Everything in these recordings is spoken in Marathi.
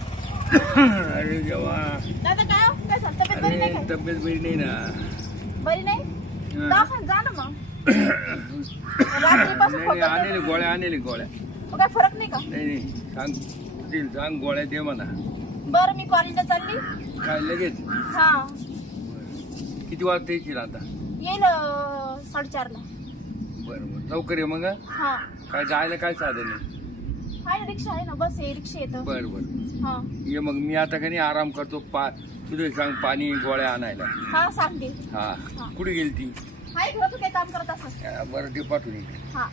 अरे देवा. दादा काय हो? काय झालं? तब्येत बरी नाही अरे काय तब्येत बरी नाही ना. बरी नाही. दवाखान्यात जा ना मग. रात्रीपासून नाही, नाही, खोकत आणले आहे. गोळ्या आणले गोळ्या. मग काय फरक नाही का? नाही नाही सांग सांग गोळ्या दे म्हणा. बरं मी कॉलेजला चालली. काय लगेच? हा. किती वाजता येशील आता? येईल अं, साडेचारला. बरं बरं. लवकर ये मग हं. हा. काय जायला काय साधन आहे? आहे रिक्षा आहे ना बस आहे रिक्षा येतं. बरं बरं. हा. ये मग मी आता काही आराम करतो पा तुझे सांग पाणी गोळ्या आणायला? हा सांगते हा. हा. कुठे गेली ती? घरात काय काम करत अं, बरं ते पाठवून ये. हा.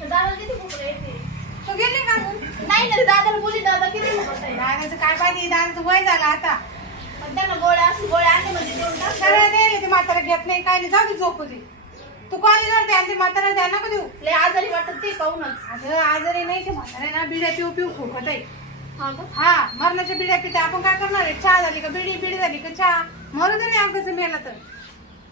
दादाला किती भूक येते तू गेली का नाही ना दादाला बोली दादा किती भूक आहे दादाचं काय पाहिजे दादाचं वय झालं आता. त्यांना गोळ्या गोळ्या आणले म्हणजे देऊन टाक. सगळ्या द्यायला ते म्हातारा घेत नाही. काय नाही जाऊ दे झोपू दे. तू कॉलेजला द्या ते म्हातारा द्या नको देऊ. लय आजारी वाटत ते पाहूनच. अगं आजारी नाही ते म्हातारा ना बिड्या पिऊ पिऊ खोकत आहे. हा का? हा मरणाच्या बिड्या पित्या आपण काय करणार आहे? चहा झाली का बिडी? बिडी झाली का चहा? मरू दे नाही आमचं मेला तर.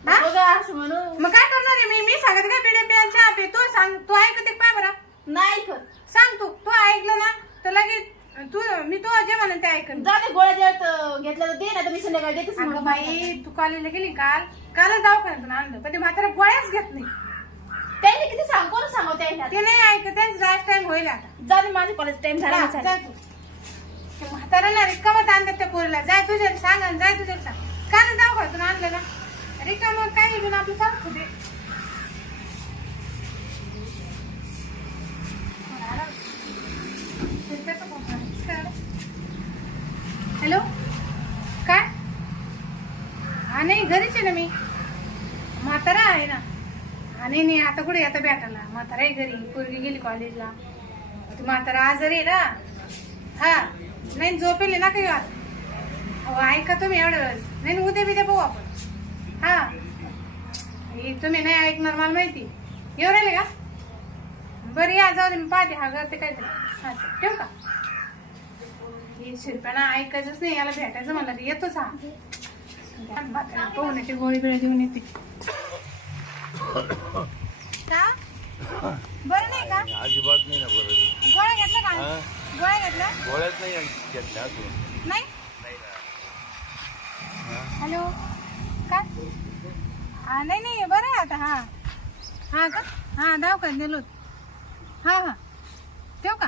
हा? बघा असं म्हणून. मग काय करणार आहे मी? मी सांगत काय बिड्या पिया चहा पे तू सांग तू ऐकते काय बरं? नाही कर सांग तू. तू ऐकलं ना तर लगेच तू मी तू जे म्हणून ते ऐकन. जा ते गोळ्या देत घेतल्या तर दे ना तर मी संध्याकाळी देतेच अगं म्हणून. बाई तू कॉलेजला गेली काल कालच दवाखान्यातून आणलं. पण ते म्हातारा गोळ्याच घेत नाही. त्यांनी किती सांग कोण सांगू त्या ते नाही ऐकत त्यांचं जास्त टाइम होईल आता. जा ते माझे कॉलेज टाइम झाला जा, जा. तू. ते म्हाताऱ्याला रिकामत आणतात त्या पोरीला. जाय तुझ्या सांग आणि जाय तुझ्या सांग. काल दवाखान्यातून आणलं ना. रिकाम काही घेऊन आपलं चालत होते हॅलो काय हा नाही घरीच आहे ना मी. म्हातारा आहे ना. आणि नाही आता कुठे आता भेटायला. म्हातारा आहे घरी. पोरगी गेली कॉलेजला. तू म्हातारा आजारी आहे ना. हा. नाही झोपेल ना काही आज अहो ऐका तुम्ही एवढं वेळेस नाही उद्या बिद्या पाहू आपण. हा. हे तुम्ही नाही ऐकणार मला माहिती. येऊ राहिले का? बरं या जाऊ दे मी पाहते. हा करते काहीतरी. हा चल, ठेवू का? हे शिरप्याना ऐकायचंच नाही. याला भेटायचं म्हणलं तर येतोच हा. पाहुण्याची गोळी बिळी देऊन येते. का? बरं नाही का? अजिबात नाही ना बरं. गोळ्या घेतल्या का? गोळ्या घेतल्या? गोळ्याच नाही घेतल्या अजून. नाही? नाही ना. हॅलो? काय हा नाही नाही बरं आहे आता हा. हा का? हा दवाखान्यात नेलो. हा हा. ठेव का?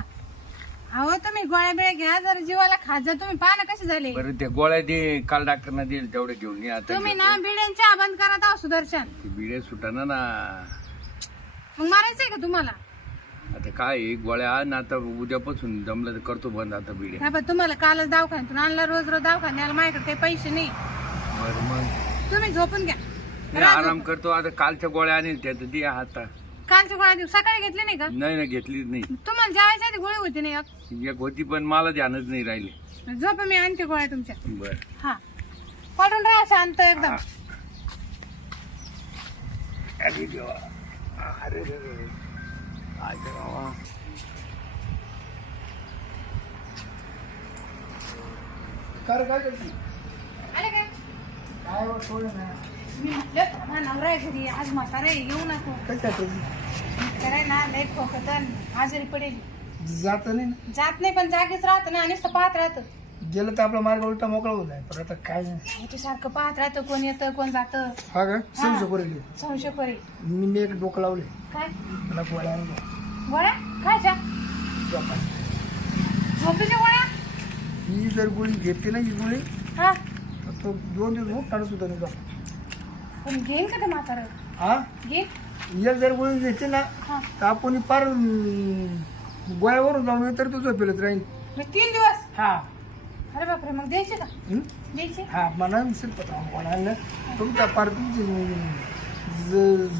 अहो तुम्ही गोळ्या बिळ्या घ्या जर जीवाला खात जा तुम्ही पहा ना कसे झाले. बरं त्या गोळ्या दे काल डॉक्टरना देईल तेवढे घेऊन ये. आता तुम्ही ना बिड्यांच्या बंद करत आहो सुदर्शन. ते बिडे सुटाना ना. मग मारायचंय का तुम्हाला? आता काय आहे, गोळ्या आण आता उद्यापासून जमलं तर करतो बंद आता बिडे काय पण तुम्हाला कालच दवाखान्यातून आणला रोज रोज दवाखान्याला माझ्याकडे काही पैसे नाही. बरं मग? तुम्ही झोपून घ्या. मी आराम करतो आता कालच्या गोळ्या आणेल त्या तर दे आता कालच्या गोळ्या देऊ सकाळी घेतले नाही का? नाही ना घेतलीच नाही. तुम्हाला जेवायच्या आधी गोळी होती नाही एक. एक होती पण मला ध्यानच नाही राहिले. झोप मी आणते गोळ्या तुमच्या. बर. हा. पडून राहा शांत एकदम. अरे देवा. अरे रे रे. रे. काय करावा? आले काय मी म्हटलं थांबा, नवरा आहे घरी आज म्हातारा आहे, येऊ नको म्हातारा आहे ना लय आजारी पडेल जात नाही ना जात नाही पण जागीच राहत ना नुसतं पाहत राहतं गेलं तर आपला मार्ग उलटा मोकळा आहे पण आता काय नाही सारखं पाहत राहतं कोण येतं कोण जातं हा का समजू करेल संशय पडेल मी मी एक डोकं लावले काय मला गोळ्या आणल्या. गोळ्या खायच्या झोपा. झोपेच्या गोळ्या ही जर गोळी घेतली ना ही गोळी हा तर तो दोन दिवस मग काढत सुद्धा नाही. पण घेईन का ते म्हातारं हा? घेईन. एक जर गोळी घेतली ना हा. तर आपण पार अं, गोळ्यावरून जाऊन तर तू झोपेलच राहील मी तीन दिवस? हा. अरे बापरे मग द्यायचे का? हं? द्यायचे? हा मला विसर पता गोळ्या आणलं. तुमच्या पार तुमची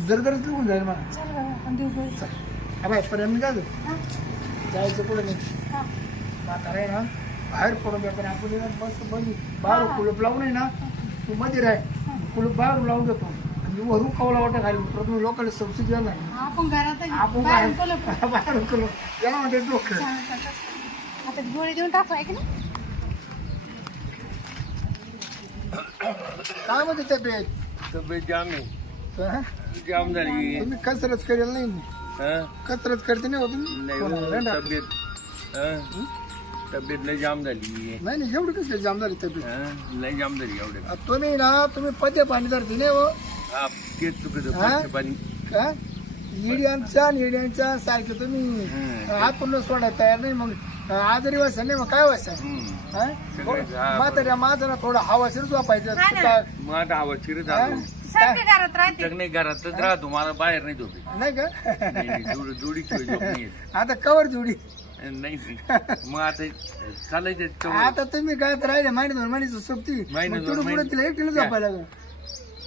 जर जर निघून जाईल मला चल बाबा आपण देऊ गोळी. हा बाय पर्यंत मी जातो हा. जायचं पुढे नाही. हा. म्हातारा आहे ना बाहेर पडून द्या पण आपण आहे ना मस्त बंद. बाहेर कुलूप लावून आहे ना तू मध्ये राह. कुलूप बाहेर लावून देतो. आणि वरून कवला वाटा खाली प्रथम लोकांना सबसिडी देणार आपण घरात आपण बाहेर बोलू. बाहेर कुलूप. याला म्हणते डोकं. आता गोळी देऊन टाकू आहे की नाही काय म्हणते तब्येत? तब्येत जाम आहे. हा? जाम झाली. तुम्ही कसरत करेल नाही? हा? कसरत करते नाही हो तुम्ही? नाही हो? नाही तब्येत हा? तब्येत लय जाम झाली नाही एवढी कसली जाम झाली तब्येत हा? लय जाम झाली एवढे आ, तुम्ही ना तुम्ही पद्य पाणी धरते नाही हो हा तेच चुकत हा? पाणी का इडियांचा आणि इडियांचा सारखे तुम्ही हम्म. हातून सोडायला तयार नाही मग आजारी वाजता नाही मग काय वाजता हम्म. हा? सगळं- हा, म्हाताऱ्या माझं ना थोडं हवाशीरच वापायचं हा ना. काय- मग आता आवाज शिरत हा? सारखे घरात राहते नाही घरातच राहतो मला बाहेर नाही झोपे नाही का नाही नाही, जोडी जोडीची झोप नाही येत. आता कवर जोडी नाही. मग आता चालायचं. आता तुम्ही काय तर राहिले महिने दोन महिन्याचं सोबती महिने दोन पुढे. तिला एकटीला काय? झोपायला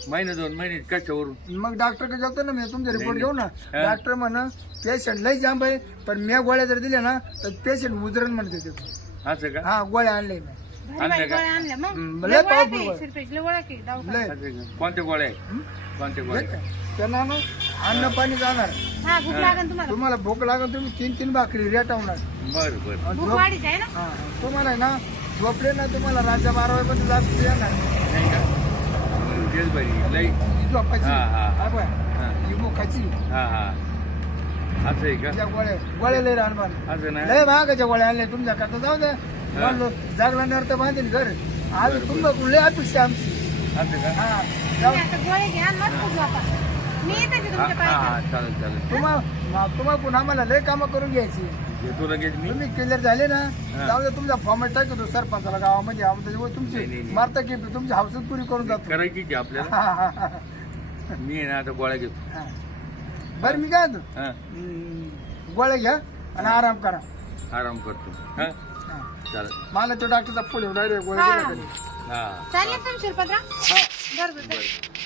महिने दोन महिने कशावरून मग डॉक्टरकडे जातो ना मी तुमचा रिपोर्ट घेऊ ना. डॉक्टर म्हण पेशंट लई जांब आहे पण मी गोळ्या जर दिल्या ना तर पेशंट उजरण म्हणते असं का हा गोळ्या आणले? गोळ्या आणल्या मग? हम्म, लय लय गोळ्या powerful ते, गोळ्या. शिरपेशला गोळ्या की दवाखान्यात. लय. असं का? कोणत्या गोळ्या आहे? हं? कोणत्या गोळ्या आहे? त्यांना ना अन्न पाणी जाणार. हा भूक लागेल तुम्हाला. तुम्हाला भूक लागेल तुम्ही तीन तीन भाकरी रेटवणार. बरं बरं. आणि भूक झोप- वाढीच आहे ना? हा, तुम्हाला आहे ना झोपले ना तुम्हाला राजा बारा वाजेपर्यंत जास्त येणार. नाही का? हं, तेच बरी लई ही झोपायची. हा, हा. हा. बघ, हा. ही भुकाची हा हा. असं आहे का? त्या गोळ्या गोळ्या लय राहणार असं ना? लय महागाच्या गोळ्या आणल्या तुमच्या करता जाऊ द्या. म्हणलो जागल्यानंतर तर बांधेल घर. आज बरं, तुमचं लय अपेक्षा आमची. असं का? हा जाऊ. तुम्ही आता गोळे घ्या आणि मस्त झोपा मी येते की हा तुमच्या हा पायात हा, चालेल चालेल. तुम्हाला तुम्हाला पुन्हा आम्हाला लय कामं करून घ्यायची. घेतो लगेच मी. तुम्ही क्लिअर झाले ना हा. जाऊ द्या तुमचा फॉर्मेट टाकतो सरपंचाला गावामध्ये. आम्ही त्याच्यामुळे नाही, नाही, तुमची नाही. मारता की तुमची हाऊसच पुरी करून जातो. करायची की आपल्याला? हा, हा, हा, मी आहे ना आता गोळ्या घेतो. हा. बरं मी काय म्हणतो? हा. हम्म, गोळ्या घ्या आणि आराम करा. आराम करतो. हा. चालेल. मला तो डॉक्टरचा फोन येऊन डायरेक्ट गोळ्या हा. त्यांनी. हा. चालेल हा. बरं बरं बरं.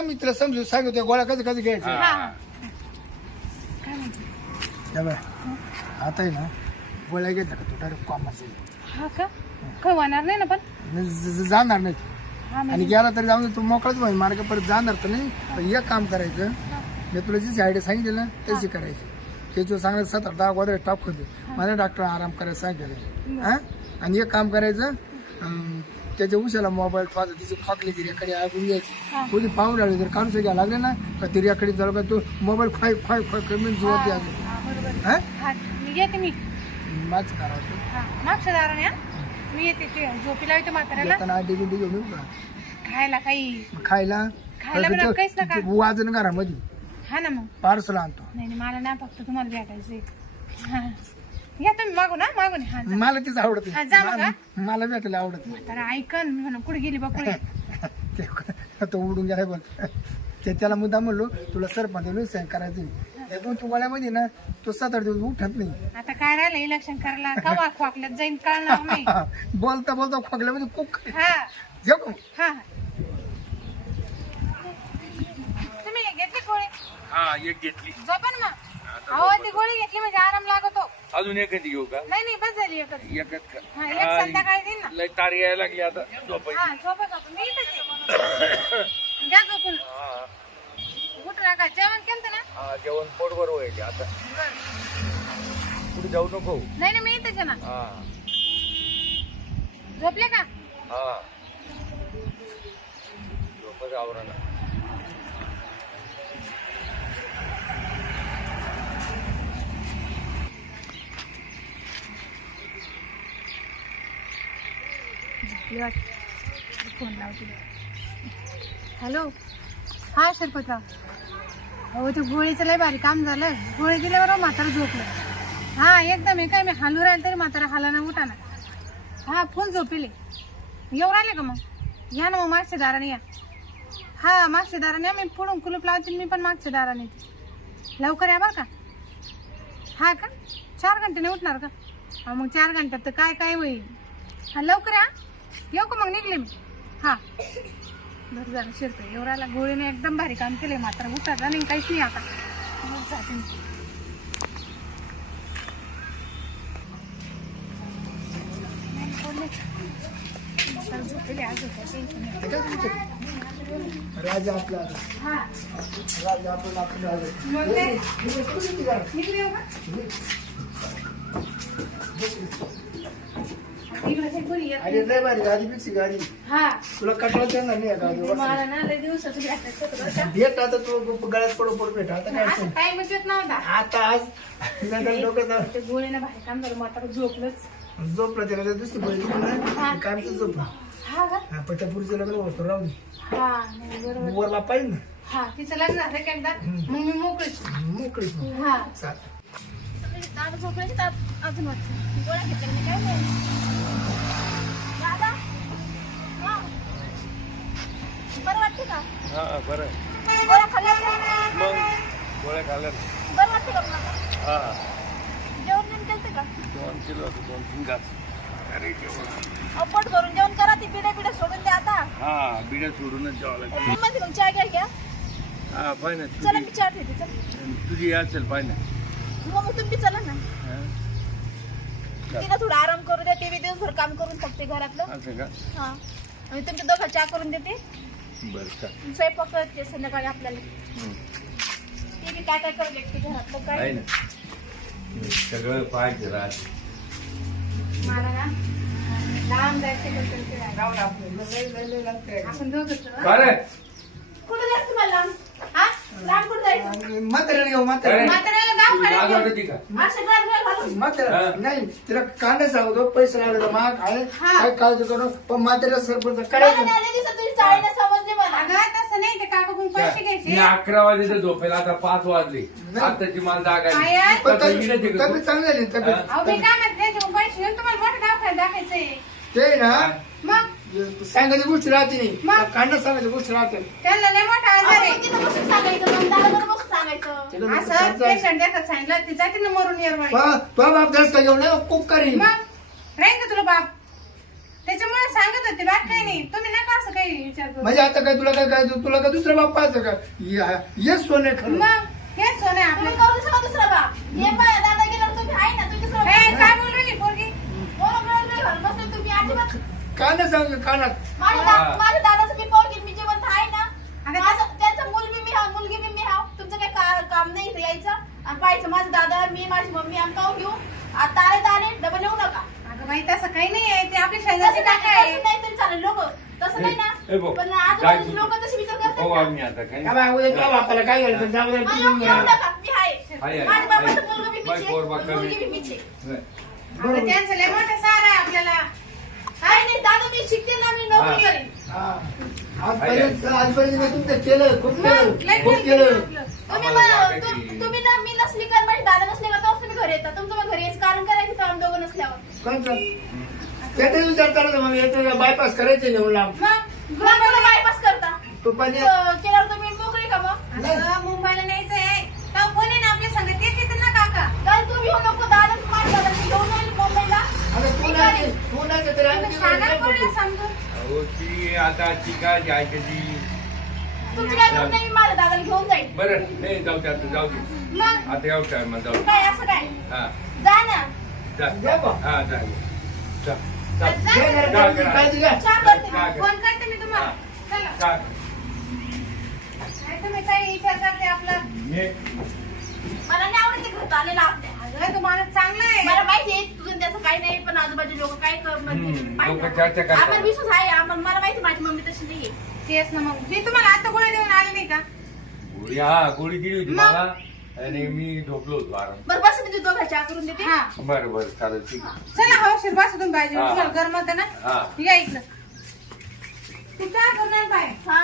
मी तिला समजून सांगतो गोळ्या कधी कधी घ्यायच्या? हा. हा. बाय आता आहे ना गोळ्या घेतल्या का तू? डायरेक्ट कॉमर्स हा का? काही होणार नाही ना पण? जाणार नाही हा आणि म्हणजे गेला तरी जाऊन तू मोकळाच होईल मार्ग परत जाणार तर नाही. पण एक काम करायचं मी तुला जी आयडिया सांगितली ना तशी करायची. त्याच्यावर चांगलं सतरा दहा गोदरे टाक होते. मला डॉक्टर आराम करायला सांगितलं. हा? आणि एक काम करायचं त्याच्या उशाला मोबाईल ठेवायचा तिची फाकली ती रेकडे ऐकून. घ्यायची. कोणी पाहून राहिली जर काढून घ्यायला लागले ना का ती रेकडे झालं का तू मोबाईल खाय खाय खाय कमी जोर मी माझं करावं मागच्या दाराने मी येते ते झोपीला म्हाताऱ्याला. घेऊन खायला काही. खायला? खायला. वाजन घरामध्ये. हा ना मग. पार्सल आणतो. नाही नाही मला नाही फक्त तुम्हाला भेटायचंय हा. या तुम्ही मागून हा मागून हा जा. मला तीच आवडत हा, जा मग, हा. मला भेटायला आवडत. म्हातारा ऐकन. मी म्हणून कुठे गेली बा कुठे? ते- तो उडून गेलाय बोल ते त्याला मुद्दा म्हणलो तुला सरपंच सही करायची एकदम तू गळ्यामध्ये ना तो सात आठ दिवस उठत नाही. आता काय राहिलं? इलेक्शन करायला कवा खोकल्यात जाईन कळणार नाही. बोलता बोलता खोकल्यामध्ये कुक हा. जेव का? हा तुम्ही हे घेतली गोळी हा एक घेतली. झोपा ना मग. अहो ती गोळी घेतली म्हणजे आराम लागतो. अजून एखादी घेऊ का? नाही नाही बस झाली एकच. एकच का हा एक संध्याकाळी देईन ना. लय तार यायला लागली आता. झोपायची. हा झोपा झोपा. मी इथेच आहे. घ्या झोपून. हा, उठ जेवण केलं ना? हा जेवण पोटभर व्हायचे आता. कुठे जाऊ नको. नाही नाही मी इथेच आहे ना. हा. झोपले का? हा. झोपच आवरण फोन लावते. हॅलो. हा शरपतराव हो ते गोळीचं लय भारी काम झालं गोळी दिल्यावर म्हातारा झोपलं. हा एकदम आहे काय? मी हालू राहिलं तरी म्हातारा हाला ना उठा ना हा फोन झोपिले. येऊ राहिले का मग? या ना मग मागच्या दाराने या. हा मागच्या दाराने या. मी पुढून कुलूप लावते मी पण मागच्या दाराने येते. लवकर या बरं का? हा का? चार घंट्याने उठणार का? मग चार घंट्यात तर काय काय होईल? हा लवकर या. येऊ का मग निघले मी? हा. बरं झालं शिरतो एवढ्याला गोळीने एकदम भारी काम केले मात्र उठायला नाही काहीच नाही आता. जाते मी. हे? राजा आपला राजा आपला. आपला आला. मग ते हे बस कुठे निघाला? निघले हो का इकडे काही कोणी येत अरे नाही. लय भारी गाडी फिक्स गाडी. हा. तुला कटला नाही गाडीवर मला ना लय दिवसाचं भेटायचं होतं बरं का. भेट आता तू गळ्यात पडू पडू भेट आता काय असं. टाइमच येत नव्हता. आता आज नंतर डोकं जाऊ. ते गोळीनं बाहेर काम झालं म्हातारा झोपलंच. झोपलं त्याला दुसरी पहिली काय म्हणतो झोपला. हा का? हा लग्न वस्तू राहू दे. हा नाही बरोबर. वरला पाहिजे ना? हा तिचं लग्न झालं का एकदा? मग मी मोकळीच. मोकळीच मग. हा. चाल. दादा झोपले की दात अजून वाटतं. गोळ्या घेतल्या काय वाटते का? हा बरं गोळ्या खाल्ल्या का? मग गोळ्या खाल्ल्या बरं वाटते का मला हा. जेवण नाही केलं का? दोन किलो होतं दोन तीन घास. अरे जेवण अहो, पोट भरून जेवण करा ती पिढ्या पिढ्या सोडून द्या आता. हा बिड्या सोडूनच जेवायला लागतं. मध्ये मग चहा घ्या घ्या हा पाय ना चला मी तुझी चहा ठेवते चल. तुझी असेल पाय ना. मग तुम्ही चला ना. हा? तिला थोडा आराम करू द्या बी दिवसभर काम करून थकते घरातलं. असं का? हा. आणि तुमच्या दोघं चहा करून देते. बरं स्वयंपाक करते संध्याकाळी आपल्याला हम्म. ते बी काय काय घरातलं आहे ना सगळं राहते मला ना लांब जायचं कुठं फिरायला. जाऊ दे आपलं. लय लय लय लागतंय. आपण दोघंच हं? बरं कुठं जायचं तुम्हाला लांब हा लांब कुठं जायचं आणि म्हाताऱ्याला घेऊ म्हाताऱ्याला. म्हाताऱ्याला दवाखान्यात लाज. वाटते का? हा. नाही तिला सांगतो पैसे लागले आहे हा. काय काळजी करू पण सरपंच करायचं. तसं नाही ते मी घ्यायचे. अकरा वाजेचं झोपेला आता पाच वाजले. आताची मला जागा काय? आली. पण आता इकडे तब्येत तिकडे तब्येत चांगली झाली हा. तब्येत? अहो मी काय म्हणते त्याच्याकडून पैसे घेऊन तुम्हाला मोठं दवाखान्यात दाखायचंय ते ना मग? सांगायची गोष्ट राहते नाही. मग? कांदा सांगायची गोष्ट राहते. त्यांना लय मोठा आजार आपण आहे असं. पेशंट देखत सांगितलं ते जाते ना मरून येरवाडी. तो बाप जास्त घेऊन कुक करी मग राहील का तुला बाप? त्याच्यामुळे सांगत होते बाप काही नाही तुम्ही नका असं काही विचार करू. म्हणजे आता काय तुला काय काय तुला काय दुसरा बाप पाहायचं का? या- ये सोने खरं. मग हेच सोने तुम्ही आपलं करू दुसरा बाप. हे बाय दादा गेल्यावर तुम्ही आहे ना तुम्ही दुसरा ए. काय बोल राहिली पोरगी? बोला, बोला, बोला, तुम्ही अजिबात. कांदा सांग कानात. माझ्या हा. दा- माझ्या दादाचं मी पाहून घेईन मी जिवंत आहे ना अगं, माझं त्यांचं मूल बी मी हा मुलगी बी मी हा तुमचं काही का- काम नाही इथं यायचं आणि पाहायचं माझं दादा मी माझी मम्मी आम्ही पाहून घेऊ आता आले तर आले डबल येऊ नका अगं बाई तसं काही नाही आहे ते आपल्या तसं शेजारचे नाही काका आहे तसं नाही तरी चालेल लोक तसं नाही ए, ए, भाऊ, ना पण जाय आजूबाजूचे तू. लोक तसे विचार पाहू करतात ना. आम्ही आता काय का बा, उद्या तुला बापाला काय झालं तर जाऊ दे, मला तुम्ही येऊ या. नका मी आहे आहे, आहे, माझ्या बाबाचं आहे. मुलगा बी बाई, मीच आहे, पोर बाळ मुलगी कमी. बी मीच आहे. नाही. अगं, त्यांचं लय मोठं सार आहे आपल्याला काय नाही दादा मी शिकते ना मी नोकरी हा. करेन हा. मी तुमचं केलं खूप मग केलं लय खूप केलं केलं आपलं. तुम्ही आम्हाला मला- वाटायची- तु- तुम्ही ना मी नसली का माझे दादा नसले का तुम्ही घरी येतात तुमचं मग घरी यायचं कारण करायचं काम दोघं नसल्यावर कोणतं? त्याचा विचार करा मग येतो बायपास करायचे नेऊन लांब मग तो पाहिजे अं, केल्यावर तुम्ही मोकळे का मग? अगं, मुंबईला न्यायचं आहे कोणी ना आपल्या संगत. येते ना काका. काल तुम्ही येऊ नको. दादा माझ्या दादा घेऊन येईल मुंबईला. अगं तू नाही तू नाही तर तरी आम्ही सांगा काय कोणाला करतो? समजून अहो ती आता ती काय जायची ती? तुमची काय गरज नाही मी माझ्या दादाला घेऊन जाईल. बरं नाही जाऊ दे आता जाऊ दे. मग? आता येऊ टायमा जाऊ दे. काय असं काय? हा. जा ना. जा. जा बा. हा जा जा. जा. जा. घे घरात काळजी काळजी घ्या चहा करते. जा. फोन करते मी तुम्हाला. चला. जा. नाही तुम्ही काही विचार करते आपला मी मला नाही आवडते घरात आलेला आपल्या. अगं तुम्हाला चांगलं आहे. मला माहिती आहे तुझं त्याचं काही नाही पण आजूबाजू लोक काय कर- म्हणजे हम्म, लोकं. चर्चा करतात. आम्हाला विश्वास आहे आम्हाला मला माहिती माझी मम्मी तशी नाहीये तेच ना मग. मी तुम्हाला आता गोळी देऊन आले नाही का? गोळी हा गोळी दिली होती? मला आणि मी झोपलो होतो आराम बरं बस मी तुझं चहा करून देते. हा. बरं बरं चालेल ठीक आहे. चला हौशीर बसा तुम्ही पाहिजे हा. तुम्हाला गरम होतं ना? हा. या इकडं. तू काय करणार पाय हा.